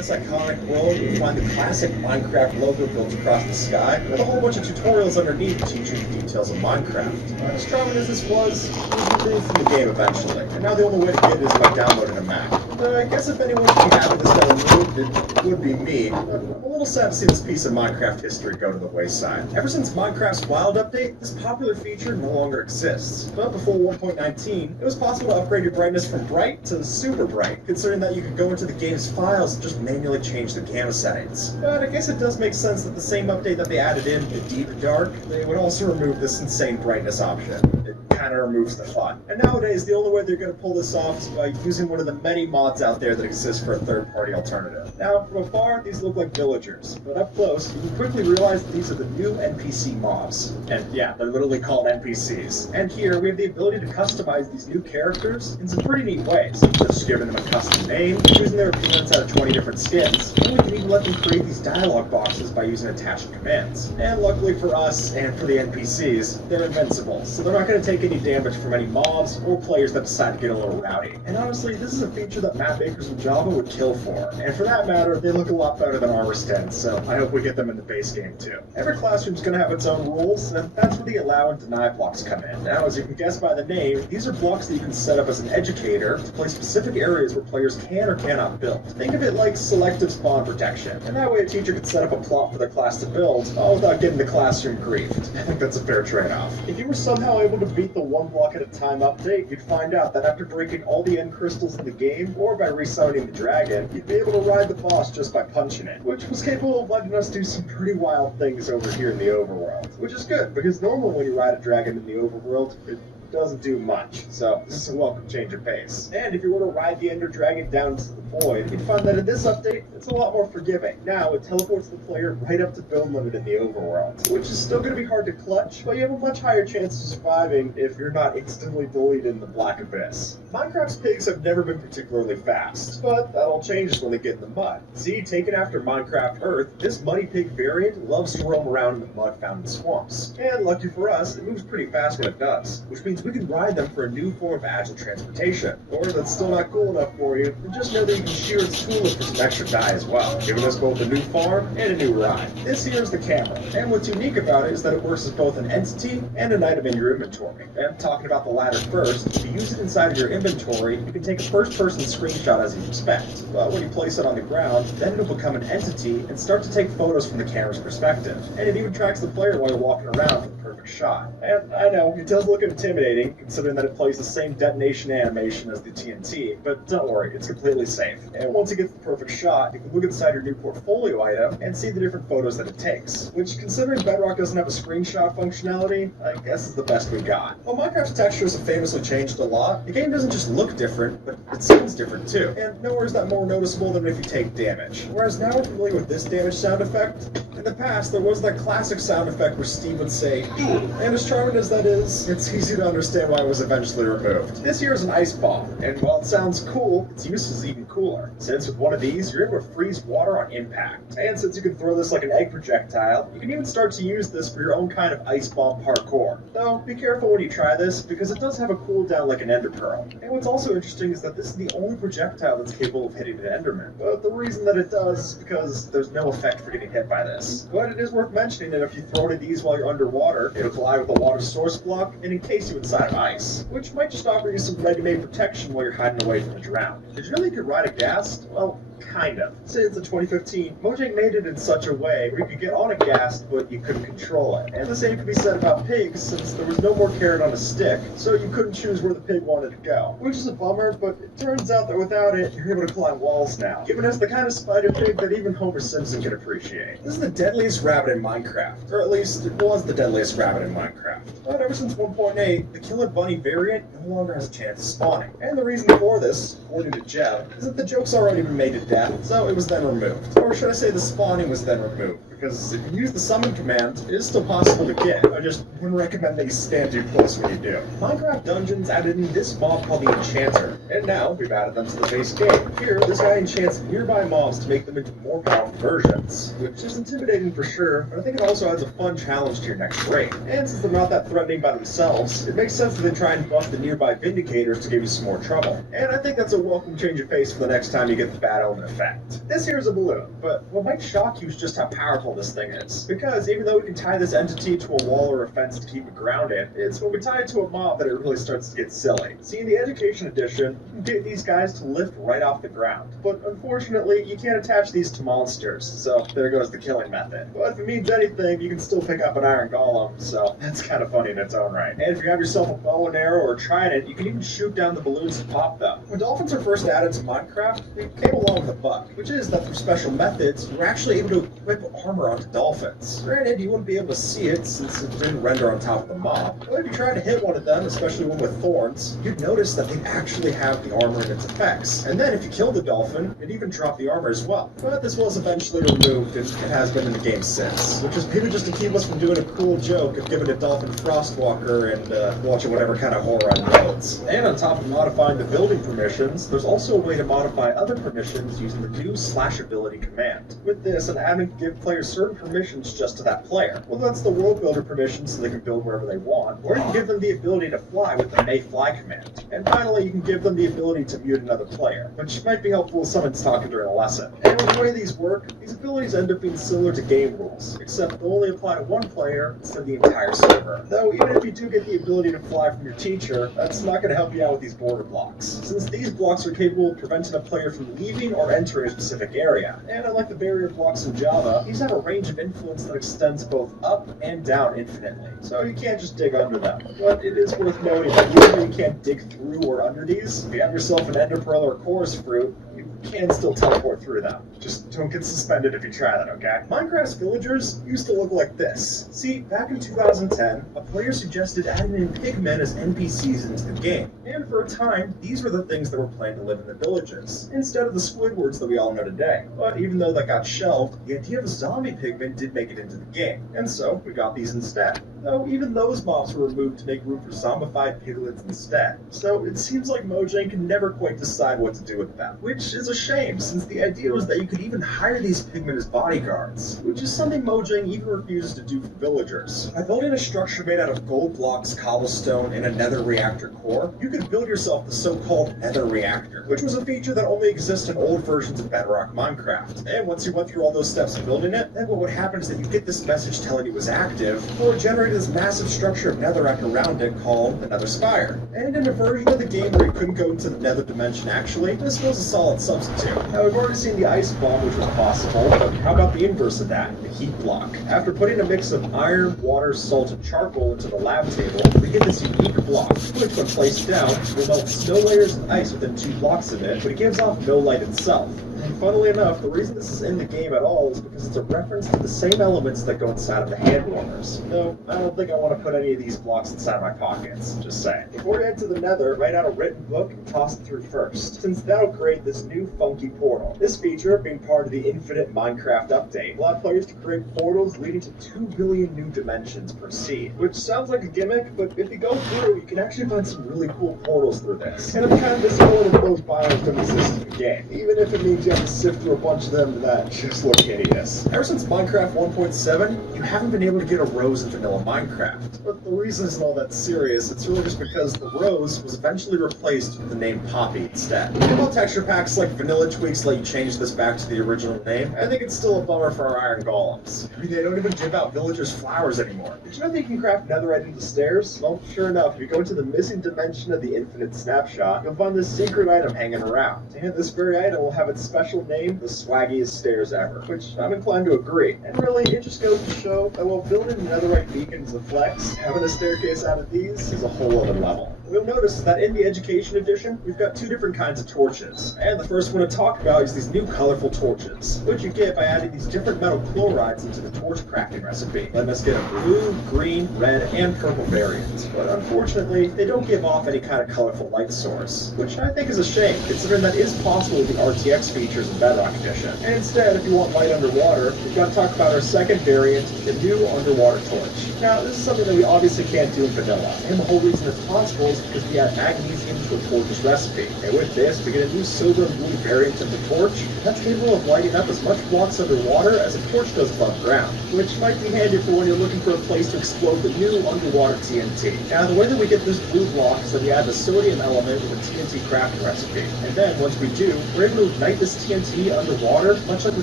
this iconic world, you find the classic Minecraft logo built across the sky, with a whole bunch of tutorials underneath to teach you the details of Minecraft. As charming as this was, it was removed from the game eventually, and now the only way to get it is by downloading a Mac. I guess if anyone should be happy this got removed, it would be me, but I'm a little sad to see this piece of Minecraft history go to the wayside. Ever since Minecraft's Wild update, this popular feature no longer exists. But before 1.19, it was possible to upgrade your brightness from bright to super bright, considering that you could go into the game's files and just manually change the gamma settings. But I guess it does make sense that the same update that they added in the deep dark, they would also remove this insane brightness option. It kind of removes the fun. And nowadays, the only way they're going to pull this off is by using one of the many mods out there that exist for a third-party alternative. Now, from afar, these look like villagers, but up close, you can quickly realize that these are the new NPC mobs. And yeah, they're literally called NPCs. And here, we have the ability to customize these new characters in some pretty neat ways, such as giving them a custom name, choosing their appearance out of 20 different skins, and we can even let them create these dialogue boxes by using attached commands. And luckily for us, and for the NPCs, they're invincible, so they're not going to take any damage from any mobs or players that decide to get a little rowdy. And honestly, this is a feature that map makers in Java would kill for. And for that matter, they look a lot better than Armor Stens, so I hope we get them in the base game too. Every classroom's going to have its own rules, and that's where the allow and deny blocks come in. Now, as you can guess by the name, these are blocks that you can set up as an educator to place specific areas where players can or cannot build. Think of it like selective spawn protection, and that way a teacher can set up a plot for their class to build, all without getting the classroom griefed. I think that's a fair trade-off. If you were somehow able to beat the one block at a time update, you'd find out that after breaking all the end crystals in the game, or by resummoning the dragon, you'd be able to ride the boss just by punching it, which was capable of letting us do some pretty wild things over here in the overworld. Which is good, because normally when you ride a dragon in the overworld, it doesn't do much, so this is a welcome change of pace. And if you were to ride the Ender Dragon down to the void, you'd find that in this update, it's a lot more forgiving. Now, it teleports the player right up to build limit in the overworld, which is still going to be hard to clutch, but you have a much higher chance of surviving if you're not instantly bullied in the Black Abyss. Minecraft's pigs have never been particularly fast, but that all changes when they get in the mud. See, taken after Minecraft Earth, this muddy pig variant loves to roam around in the mud found in swamps. And lucky for us, it moves pretty fast when it does, which means we can ride them for a new form of agile transportation. Or if that's still not cool enough for you, then just know that you can shear its tulip for some extra dye as well, giving us both a new farm and a new ride. This here is the camera, and what's unique about it is that it works as both an entity and an item in your inventory. And talking about the latter first, if you use it inside of your inventory, you can take a first-person screenshot as you'd expect. But when you place it on the ground, then it'll become an entity and start to take photos from the camera's perspective. And it even tracks the player while you're walking around for the perfect shot. And I know, it does look intimidating, considering that it plays the same detonation animation as the TNT, but don't worry, it's completely safe. And once it gets the perfect shot, you can look inside your new portfolio item and see the different photos that it takes, which, considering Bedrock doesn't have a screenshot functionality, I guess is the best we got. While Minecraft's textures have famously changed a lot, the game doesn't just look different, but it sounds different too. And nowhere is that more noticeable than if you take damage. Whereas now we're familiar with this damage sound effect, in the past there was that classic sound effect where Steve would say, "Ooh," and as charming as that is, it's easy to understand why it was eventually removed. This here is an ice bomb, and while it sounds cool, its use is even cooler, since with one of these, you're able to freeze water on impact. And since you can throw this like an egg projectile, you can even start to use this for your own kind of ice bomb parkour. Though, be careful when you try this, because it does have a cooldown like an ender pearl. And what's also interesting is that this is the only projectile that's capable of hitting an enderman. But the reason that it does is because there's no effect for getting hit by this. But it is worth mentioning that if you throw one of these while you're underwater, it'll collide with a water source block and encase you inside of ice, which might just offer you some ready-made protection while you're hiding away from the drowned. Did you know you could ride a ghast? Well, kind of. Since in 2015, Mojang made it in such a way where you could get on a ghast, but you couldn't control it. And the same could be said about pigs, since there was no more carrot on a stick, so you couldn't choose where the pig wanted to go. Which is a bummer, but it turns out that without it, you're able to climb walls now, giving us the kind of spider pig that even Homer Simpson can appreciate. This is the deadliest rabbit in Minecraft, or at least it was the deadliest rabbit in Minecraft. But ever since 1.8, the Killer Bunny variant no longer has a chance of spawning. And the reason for this, according to Jeb, is that the joke's already been made to death, so it was then removed. Or should I say the spawning was then removed, because if you use the summon command, it is still possible to get. I just wouldn't recommend that you stand too close when you do. Minecraft Dungeons added in this mob called the Enchanter, and now we've added them to the base game. Here, this guy enchants nearby mobs to make them into more powerful versions, which is intimidating for sure, but I think it also adds a fun challenge to your next raid. And since they're not that threatening by themselves, it makes sense that they try and buff the nearby Vindicators to give you some more trouble. And I think that's a welcome change of pace for the next time you get the Bad Omen effect. This here is a balloon, but what might shock you is just how powerful this thing is. Because even though we can tie this entity to a wall or a fence to keep it grounded, it's when we tie it to a mob that it really starts to get silly. See, in the Education Edition, you can get these guys to lift right off the ground. But unfortunately, you can't attach these to monsters, so there goes the killing method. But if it means anything, you can still pick up an iron golem, so that's kind of funny in its own right. And if you have yourself a bow and arrow or a trident, you can even shoot down the balloons to pop them. When dolphins were first added to Minecraft, they came along with a bug, which is that through special methods, we're actually able to equip armor onto dolphins. Granted, you wouldn't be able to see it since it didn't render on top of the mob, but if you tried to hit one of them, especially one with thorns, you'd notice that they actually have the armor in its effects. And then if you killed the dolphin, it even dropped the armor as well. But this was eventually removed, and it has been in the game since, which is maybe just to keep us from doing a cool joke of giving a dolphin Frostwalker and watching whatever kind of horror unfolds. And on top of modifying the building permissions, there's also a way to modify other permissions using the new /ability command. With this, an admin can give players certain permissions just to that player. Well, that's the world builder permissions so they can build wherever they want, or you can give them the ability to fly with the mayfly command. And finally, you can give them the ability to mute another player, which might be helpful if someone's talking during a lesson. And with the way these work, these abilities end up being similar to game rules, except they'll only apply to one player instead of the entire server. Though, even if you do get the ability to fly from your teacher, that's not going to help you out with these border blocks, since these blocks are capable of preventing a player from leaving or entering a specific area. And unlike the barrier blocks in Java, these have a range of influence that extends both up and down infinitely, so you can't just dig under them. But it is worth noting that even though you can't dig through or under these, if you have yourself an ender pearl or chorus fruit, you can still teleport through them. Just don't get suspended if you try that, okay? Minecraft's villagers used to look like this. See, back in 2010, a player suggested adding in pigmen as NPCs into the game. And for a time, these were the things that were planned to live in the villages, instead of the Squidwards that we all know today. But even though that got shelved, the idea of zombie pigmen did make it into the game. And so, we got these instead. Though even those mobs were removed to make room for zombified piglets instead. So it seems like Mojang can never quite decide what to do with them. Which is a shame, since the idea was that you could even hire these pigmen as bodyguards, which is something Mojang even refuses to do for villagers. By building a structure made out of gold blocks, cobblestone, and a nether reactor core, you could build yourself the so-called nether reactor, which was a feature that only exists in old versions of Bedrock Minecraft. And once you went through all those steps of building it, then what would happen is that you get this message telling you it was active, or it generated this massive structure of netherrack around it called the Nether Spire. And in a version of the game where you couldn't go into the nether dimension actually, this was a solid substitute. Now we've already seen the ice bomb, which was possible, but how about the inverse of that, the heat block? After putting a mix of iron, water, salt, and charcoal into the lab table, we get this unique block, which when placed down, will melt snow layers and ice within 2 blocks of it, but it gives off no light itself. And funnily enough, the reason this is in the game at all is because it's a reference to the same elements that go inside of the hand warmers. Though, I don't think I want to put any of these blocks inside my pockets, just saying. Before we head to the nether, write out a written book and toss it through first, since that'll create this new funky portal. This feature, being part of the Infinite Minecraft update, allowed players to create portals leading to 2 billion new dimensions per seed, which sounds like a gimmick, but if you go through, you can actually find some really cool portals through this. And I'm kind of disappointed that those biomes don't exist in the game, even if it means you have to sift through a bunch of them that just look hideous. Ever since Minecraft 1.7, you haven't been able to get a rose in vanilla Minecraft. But the reason isn't all that serious, it's really just because the rose was eventually replaced with the name Poppy instead. And while texture packs like Vanilla Tweaks let you change this back to the original name, I think it's still a bummer for our iron golems. I mean, they don't even give out villagers flowers anymore. Did you know that you can craft netherite into stairs? Well, sure enough, if you go to the missing dimension of the infinite snapshot, you'll find this secret item hanging around. And this very item will have its special name, the swaggiest stairs ever, which I'm inclined to agree. And really, it just goes to show that while building a netherite beacon is a flex, having a staircase out of these is a whole other level. What you'll notice is that in the Education Edition, we've got two different kinds of torches. And the first one to talk about is these new colorful torches, which you get by adding these different metal chlorides into the torch crafting recipe, letting us get a blue, green, red, and purple variant. But unfortunately, they don't give off any kind of colorful light source, which I think is a shame, considering that is possible with the RTX features in Bedrock Edition. And instead, if you want light underwater, we've got to talk about our second variant, the new underwater torch. Now, this is something that we obviously can't do in vanilla, and the whole reason it's possible is because we add magnesium to a torch's recipe. And with this, we get a new silver and blue variant of the torch that's capable of lighting up as much blocks underwater as a torch does above ground, which might be handy for when you're looking for a place to explode the new underwater TNT. Now, the way that we get this blue block is that we add the sodium element with a TNT crafting recipe. And then, once we do, we're able to ignite this TNT underwater, much like we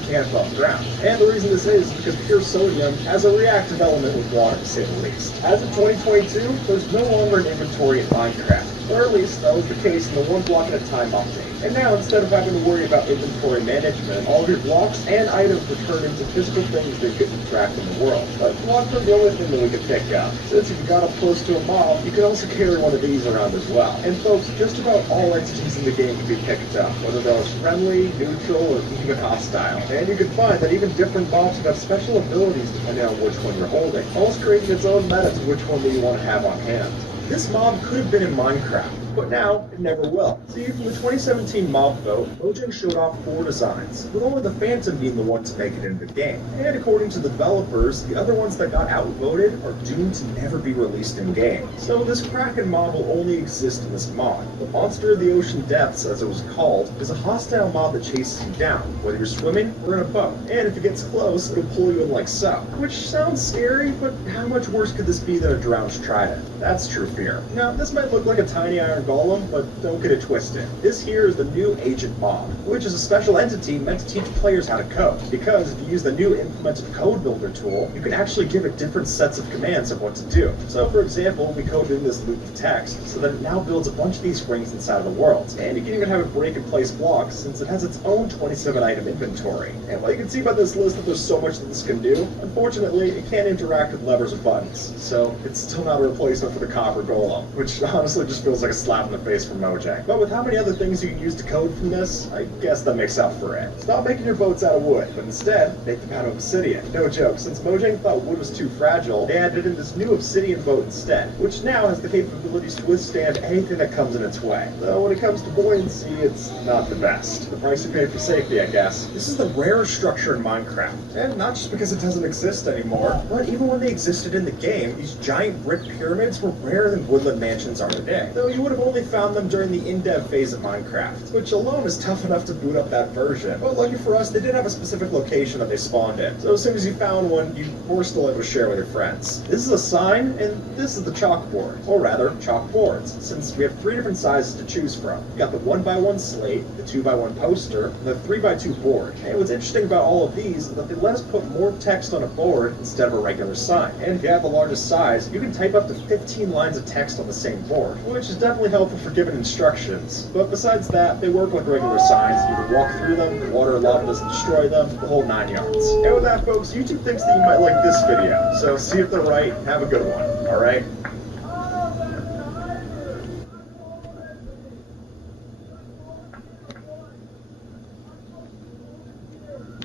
can above ground. And the reason this is because pure sodium has a reactive element with water, to say the least. As of 2022, there's no longer an inventory in Minecraft. Or at least that was the case in the one block at a time update. And now, instead of having to worry about inventory management, all of your blocks and items were turned into physical things that could be tracked in the world. But blocks are the only thing that we could pick up. Since if you got up close to a mob, you could also carry one of these around as well. And folks, just about all entities in the game can be picked up, whether those friendly, neutral, or even hostile. And you can find that even different mobs have special abilities depending on which one you're holding, almost creating its own meta to which one that you want to have on hand. This mob could have been in Minecraft, but now it never will. See, from the 2017 mob vote, Mojang showed off 4 designs, with only the Phantom being the one to make it into the game. And according to the developers, the other ones that got outvoted are doomed to never be released in-game. So this Kraken mob will only exist in this mod. The Monster of the Ocean Depths, as it was called, is a hostile mob that chases you down, whether you're swimming or in a boat. And if it gets close, it'll pull you in like so. Which sounds scary, but how much worse could this be than a drowned trident? That's true fear. Now, this might look like a tiny iron golem, but don't get it twisted. This here is the new Agent Mob, which is a special entity meant to teach players how to code. Because if you use the new implemented code builder tool, you can actually give it different sets of commands of what to do. So for example, we coded in this loop of text, so that it now builds a bunch of these rings inside of the world. And you can even have it break and place blocks, since it has its own 27 item inventory. And while you can see by this list that there's so much that this can do, unfortunately, it can't interact with levers or buttons. So it's still not a replacement for the copper golem, which honestly just feels like a slap in the face for Mojang. But with how many other things you can use to code from this, I guess that makes up for it. Stop making your boats out of wood, but instead, make them out of obsidian. No joke, since Mojang thought wood was too fragile, they added in this new obsidian boat instead, which now has the capabilities to withstand anything that comes in its way. Though when it comes to buoyancy, it's not the best. The price you pay for safety, I guess. This is the rarest structure in Minecraft, and not just because it doesn't exist anymore, but even when they existed in the game, these giant brick pyramids were rarer than woodland mansions are today, though you would have only found them during the in-dev phase of Minecraft, which alone is tough enough to boot up that version. But lucky for us, they did have a specific location that they spawned in, so as soon as you found one, you were still able to share with your friends. This is a sign, and this is the chalkboard, or rather, chalkboards, since we have 3 different sizes to choose from. You got the 1x1 slate, the 2x1 poster, and the 3x2 board. And what's interesting about all of these is that they let us put more text on a board instead of a regular sign. And if you have the largest size, you can type up to 15 lines of text on the same board, which is definitely helpful for giving instructions. But besides that, they work like regular signs. You can walk through them, water or lava doesn't destroy them, the whole 9 yards. And with that, folks, YouTube thinks that you might like this video, so see if they're right, have a good one, alright?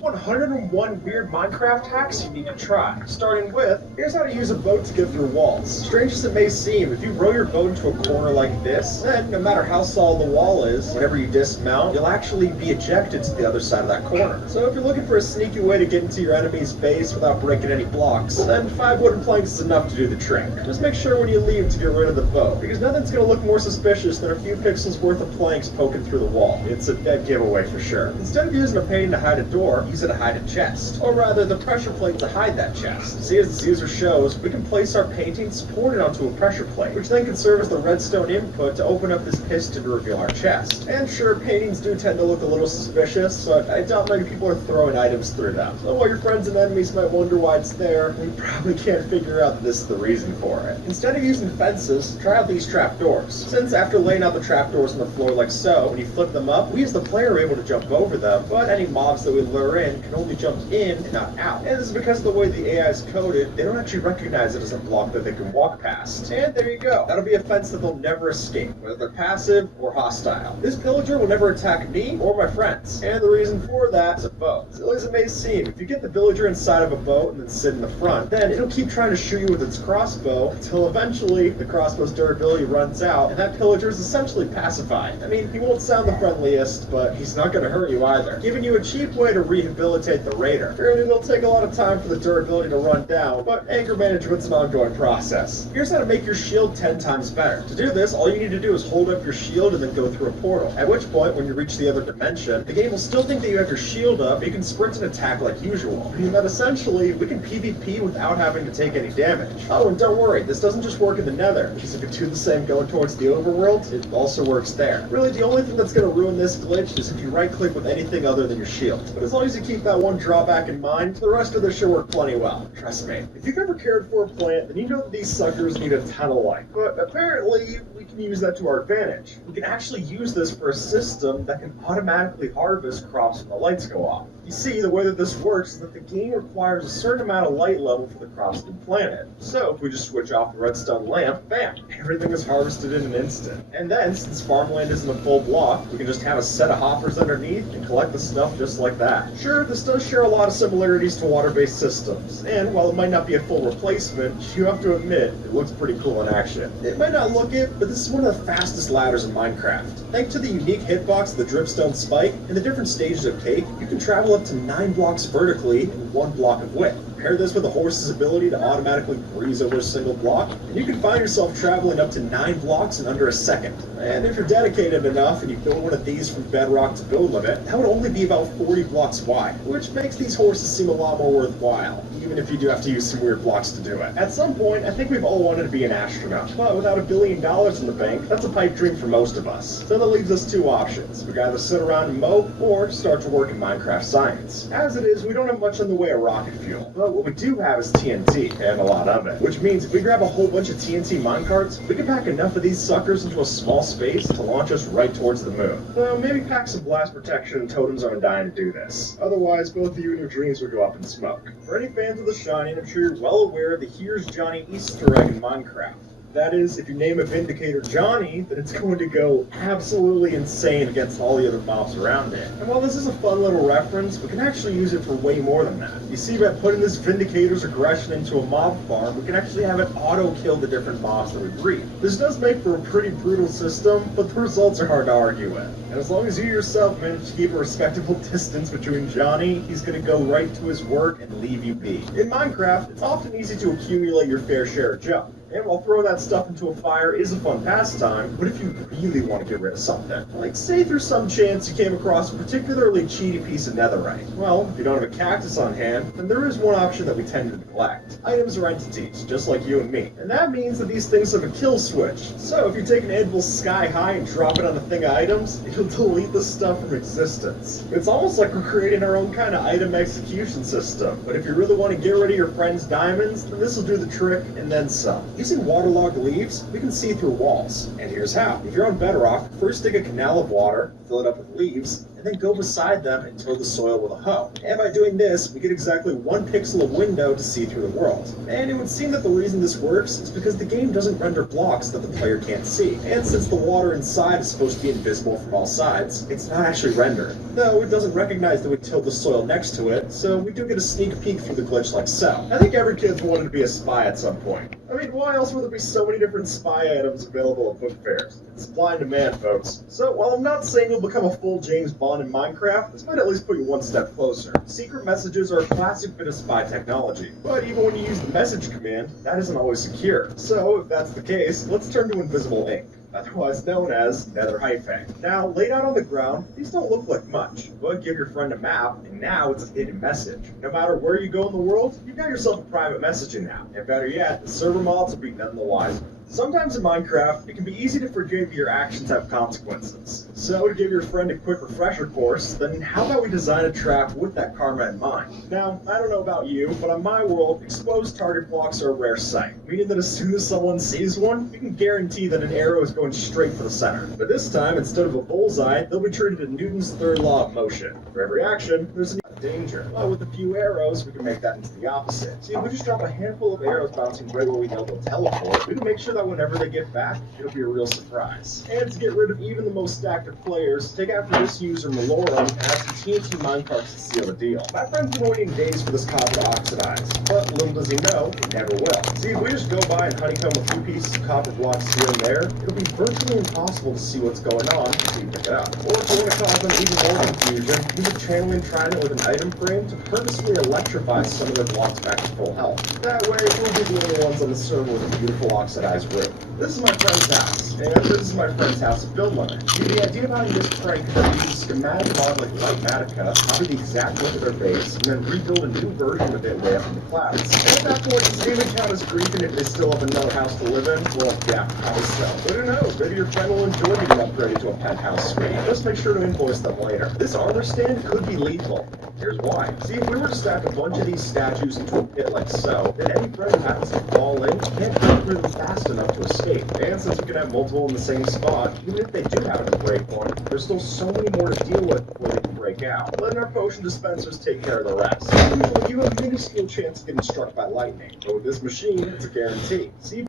101 weird Minecraft hacks you need to try. Starting with, here's how to use a boat to get through walls. Strange as it may seem, if you row your boat into a corner like this, then no matter how solid the wall is, whenever you dismount, you'll actually be ejected to the other side of that corner. So if you're looking for a sneaky way to get into your enemy's base without breaking any blocks, then 5 wooden planks is enough to do the trick. Just make sure when you leave to get rid of the boat, because nothing's going to look more suspicious than a few pixels worth of planks poking through the wall. It's a dead giveaway for sure. Instead of using a painting to hide a door, use it to hide a chest, or rather the pressure plate to hide that chest. See, as this user shows, we can place our painting supported onto a pressure plate, which then can serve as the redstone input to open up this piston to reveal our chest. And sure, paintings do tend to look a little suspicious, but I doubt many people are throwing items through them. So while your friends and enemies might wonder why it's there, we probably can't figure out that this is the reason for it. Instead of using fences, try out these trapdoors. Since after laying out the trapdoors on the floor like so, when you flip them up, we as the player are able to jump over them, but any mobs that we lure in can only jump in and not out. And this is because of the way the AI is coded, they don't actually recognize it as a block that they can walk past. And there you go. That'll be a fence that they'll never escape, whether they're passive or hostile. This pillager will never attack me or my friends. And the reason for that is a boat. Silly as it may seem, if you get the villager inside of a boat and then sit in the front, then it'll keep trying to shoot you with its crossbow until eventually the crossbow's durability runs out and that pillager is essentially pacified. I mean, he won't sound the friendliest, but he's not going to hurt you either, giving you a cheap way to rehabilitate the raider. Granted, it'll take a lot of time for the durability to run down, but anger management's an ongoing process. Here's how to make your shield 10 times better. To do this, all you need to do is hold up your shield and then go through a portal. At which point, when you reach the other dimension, the game will still think that you have your shield up, but you can sprint and attack like usual. Meaning that essentially, we can PvP without having to take any damage. Oh, and don't worry, this doesn't just work in the Nether, because if you do the same going towards the overworld, it also works there. Really, the only thing that's going to ruin this glitch is if you right-click with anything other than your shield. But as long as you keep that one drawback in mind, the rest of this should work plenty well. Trust me. If you've ever cared for a plant, then you know that these suckers need a ton of light. But apparently, we can use that to our advantage. We can actually use this for a system that can automatically harvest crops when the lights go off. You see, the way that this works is that the game requires a certain amount of light level for the crops to be planted. So if we just switch off the redstone lamp, bam, everything is harvested in an instant. And then, since farmland isn't a full block, we can just have a set of hoppers underneath and collect the stuff just like that. Sure, this does share a lot of similarities to water-based systems, and while it might not be a full replacement, you have to admit, it looks pretty cool in action. It might not look it, but this is one of the fastest ladders in Minecraft. Thanks to the unique hitbox of the dripstone spike and the different stages of cake, you can travel up to 9 blocks vertically and 1 block of width. Pair this with a horse's ability to automatically breeze over a single block, and you can find yourself traveling up to 9 blocks in under a second. And if you're dedicated enough and you build one of these from bedrock to build limit, that would only be about 40 blocks wide, which makes these horses seem a lot more worthwhile, even if you do have to use some weird blocks to do it. At some point, I think we've all wanted to be an astronaut, but without $1 billion in the bank, that's a pipe dream for most of us. So that leaves us 2 options. We can either sit around and mope, or start to work in Minecraft science. As it is, we don't have much in the way of rocket fuel, but what we do have is TNT, and a lot of it. Which means if we grab a whole bunch of TNT minecarts, we can pack enough of these suckers into a small space to launch us right towards the moon. Though maybe pack some blast protection and totems on dying to do this. Otherwise, both of you and your dreams would go up in smoke. For any fans of The Shining, I'm sure you're well aware of the Here's Johnny Easter egg in Minecraft. That is, if you name a Vindicator Johnny, then it's going to go absolutely insane against all the other mobs around it. And while this is a fun little reference, we can actually use it for way more than that. You see, by putting this Vindicator's aggression into a mob farm, we can actually have it auto-kill the different mobs that we breed. This does make for a pretty brutal system, but the results are hard to argue with. And as long as you yourself manage to keep a respectable distance between Johnny, he's going to go right to his work and leave you be. In Minecraft, it's often easy to accumulate your fair share of junk. And while throwing that stuff into a fire is a fun pastime, but if you really want to get rid of something, like say through some chance you came across a particularly cheaty piece of netherite, well, if you don't have a cactus on hand, then there is one option that we tend to neglect. Items are entities, just like you and me. And that means that these things have a kill switch. So if you take an anvil sky high and drop it on a thing of items, it'll delete the stuff from existence. It's almost like we're creating our own kind of item execution system. But if you really want to get rid of your friend's diamonds, then this will do the trick and then some. Using waterlogged leaves, we can see through walls. And here's how. If you're on bedrock, first dig a canal of water, fill it up with leaves, and then go beside them and till the soil with a hoe. And by doing this, we get exactly 1 pixel of window to see through the world. And it would seem that the reason this works is because the game doesn't render blocks that the player can't see. And since the water inside is supposed to be invisible from all sides, it's not actually rendered. Though it doesn't recognize that we tilled the soil next to it, so we do get a sneak peek through the glitch like so. I think every kid's wanted to be a spy at some point. I mean, why else would there be so many different spy items available at book fairs? It's supply and demand, folks. So while I'm not saying you'll become a full James Bond in Minecraft, this might at least put you one step closer. Secret messages are a classic bit of spy technology, but even when you use the message command, that isn't always secure. So if that's the case, let's turn to invisible ink, otherwise known as nether hyphae. Now, laid out on the ground, these don't look like much, but give your friend a map, and now it's a hidden message. No matter where you go in the world, you've got yourself a private messaging now, and better yet, the server mods will be none the wiser. Sometimes in Minecraft, it can be easy to forget that your actions have consequences. So to give your friend a quick refresher course, then how about we design a trap with that karma in mind? Now, I don't know about you, but on my world, exposed target blocks are a rare sight, meaning that as soon as someone sees one, you can guarantee that an arrow is going straight for the center. But this time, instead of a bullseye, they'll be treated to Newton's third law of motion. For every action, there's an danger. But with a few arrows, we can make that into the opposite. See, if we just drop a handful of arrows bouncing right where we know they'll teleport, we can make sure that whenever they get back, it'll be a real surprise. And to get rid of even the most stacked of players, take after this user Malorum and add some TNT minecarts to seal the deal. My friend's been waiting days for this copper to oxidize, but little does he know, it never will. See, if we just go by and honeycomb a few pieces of copper blocks here and there, it'll be virtually impossible to see what's going on until you pick it up. Or if you want to cause them even more confusion, use a channeling trident with an item frame to purposely electrify some of their blocks back to full health. That way, we'll be the only ones on the server with a beautiful oxidized roof. This is my friend's house, and this is my friend's house of build limit. See, the idea behind this prank is to use a schematic mod like Lightmatica, copy the exact look of their base, and then rebuild a new version of it way up in the clouds. And at that point, does it even count as grieving if they still have another house to live in? Well, yeah, probably so. But who knows, maybe your friend will enjoy getting upgraded to a penthouse suite. Just make sure to invoice them later. This armor stand could be lethal. Here's why. See, if we were to stack a bunch of these statues into a pit like so, then any friend who happens to fall in can't break through them fast enough to escape. And since you can have multiple in the same spot, even if they do happen to break one, there's still so many more to deal with before they can break out. Letting our potion dispensers take care of the rest. Usually you have a minuscule chance of getting struck by lightning, but with this machine, it's a guarantee. See,